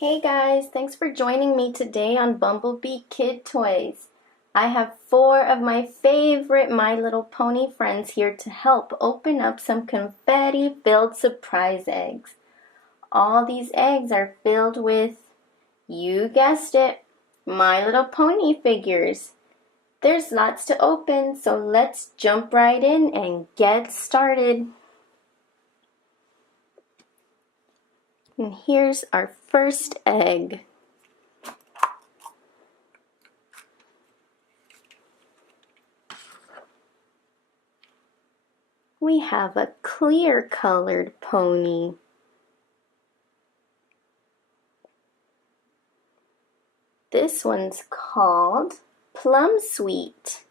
Hey guys, thanks for joining me today on Bumblebee Kid Toys. I have 4 of my favorite My Little Pony friends here to help open up some confetti-filled surprise eggs. All these eggs are filled with, you guessed it, My Little Pony figures. There's lots to open, so let's jump right in and get started. And here's our first egg. We have a clear colored pony. This one's called Plum Sweet.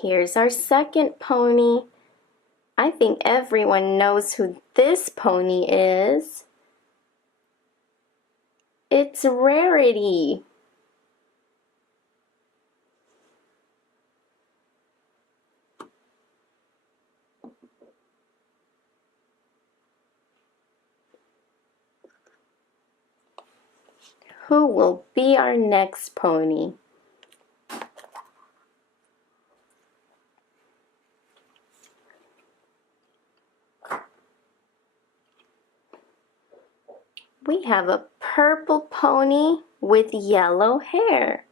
Here's our second pony. I think everyone knows who this pony is. It's Rarity. Who will be our next pony? We have a purple pony with yellow hair.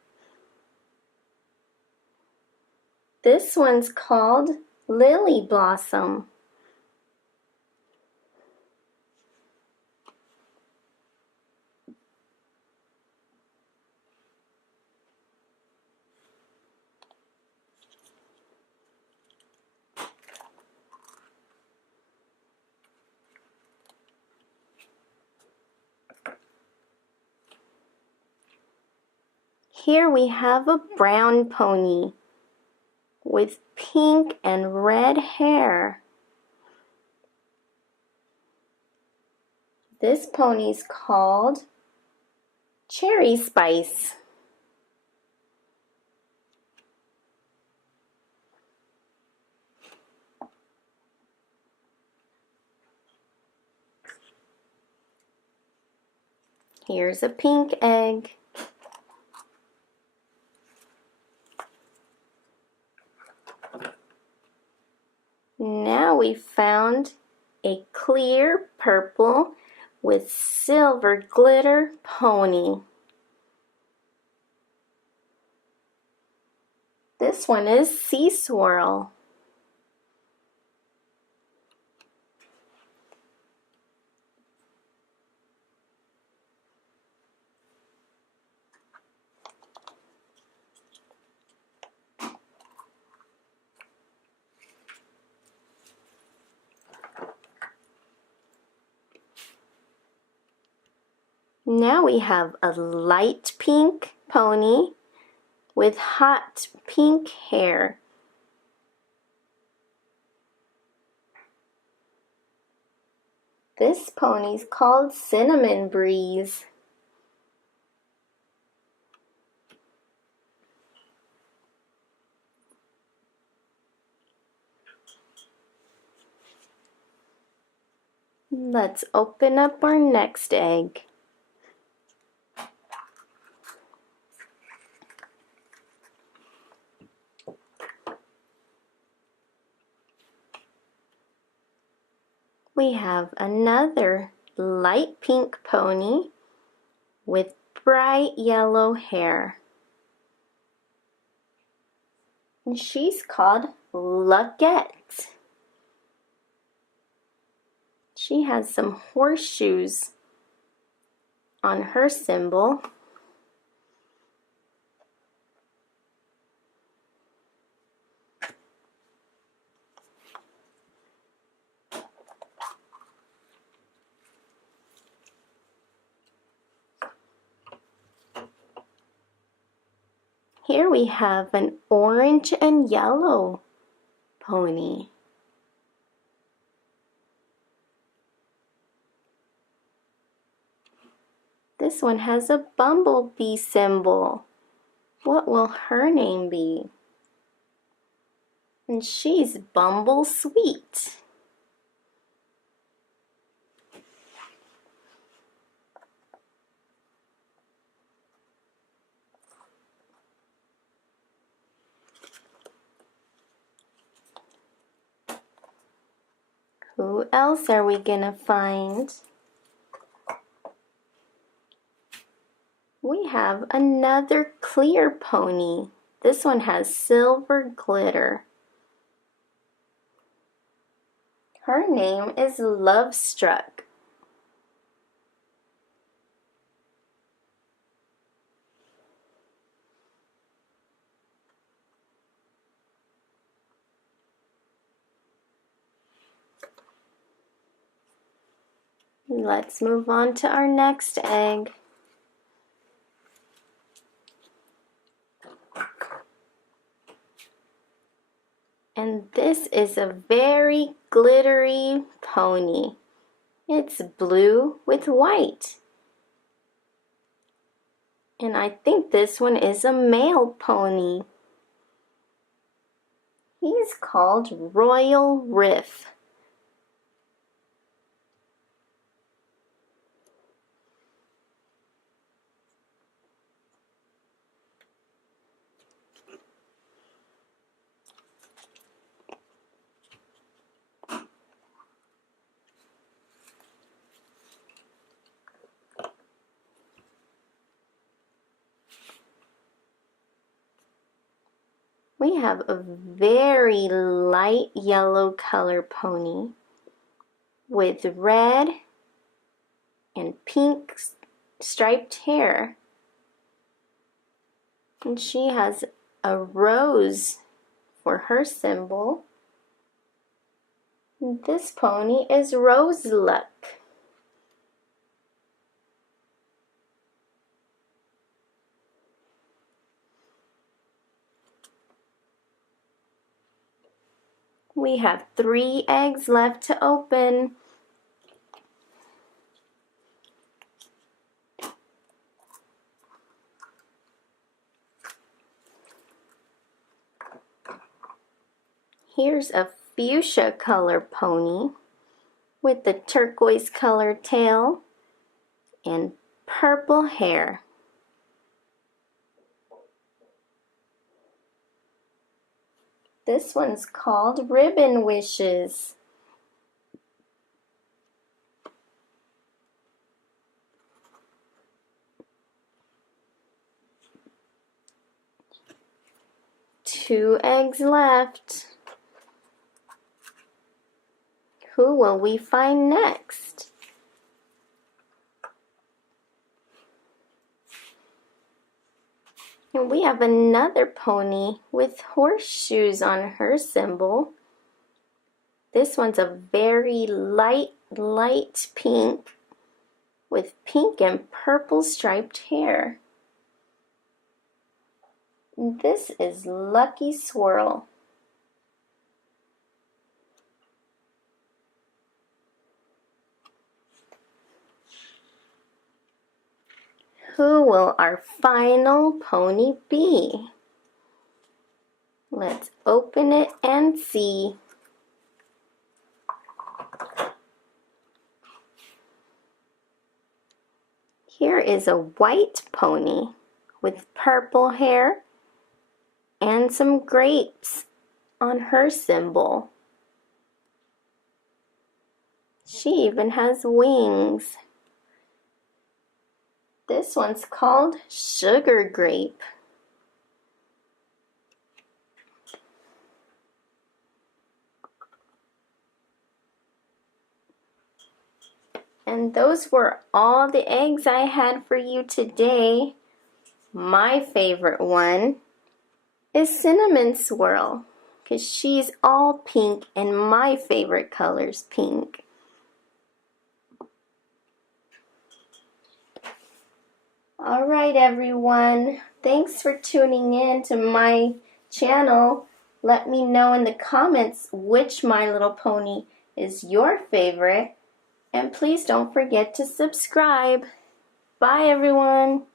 This one's called Lily Blossom. Here we have a brown pony with pink and red hair. This pony's called Cherry Spice. Here's a pink egg. Now we found a clear purple with silver glitter pony. This one is Sea Swirl. Now we have a light pink pony with hot pink hair. This pony's called Cinnamon Breeze. Let's open up our next egg. We have another light pink pony with bright yellow hair. And she's called Luckette. She has some horseshoes on her symbol. Here we have an orange and yellow pony. this one has a bumblebee symbol. What will her name be? And she's Bumble Sweet. Who else are we gonna find? We have another clear pony. This one has silver glitter. Her name is Lovestruck. Let's move on to our next egg. And this is a very glittery pony. It's blue with white. And I think this one is a male pony. He's called Royal Riff. We have a very light yellow color pony with red and pink striped hair. And she has a rose for her symbol. And this pony is Rose Luck. We have 3 eggs left to open. Here's a fuchsia color pony with the turquoise color tail and purple hair. This one's called Ribbon Wishes. Two eggs left. Who will we find next? And we have another pony with horseshoes on her symbol. This one's a very light pink with pink and purple striped hair. This is Lucky Swirl. Who will our final pony be? Let's open it and see. Here is a white pony with purple hair and some grapes on her symbol. She even has wings. This one's called Sugar Grape. And those were all the eggs I had for you today. My favorite one is Cinnamon Swirl, because she's all pink and my favorite color's pink. Alright everyone, thanks for tuning in to my channel. Let me know in the comments which My Little Pony is your favorite. And please don't forget to subscribe. Bye, everyone!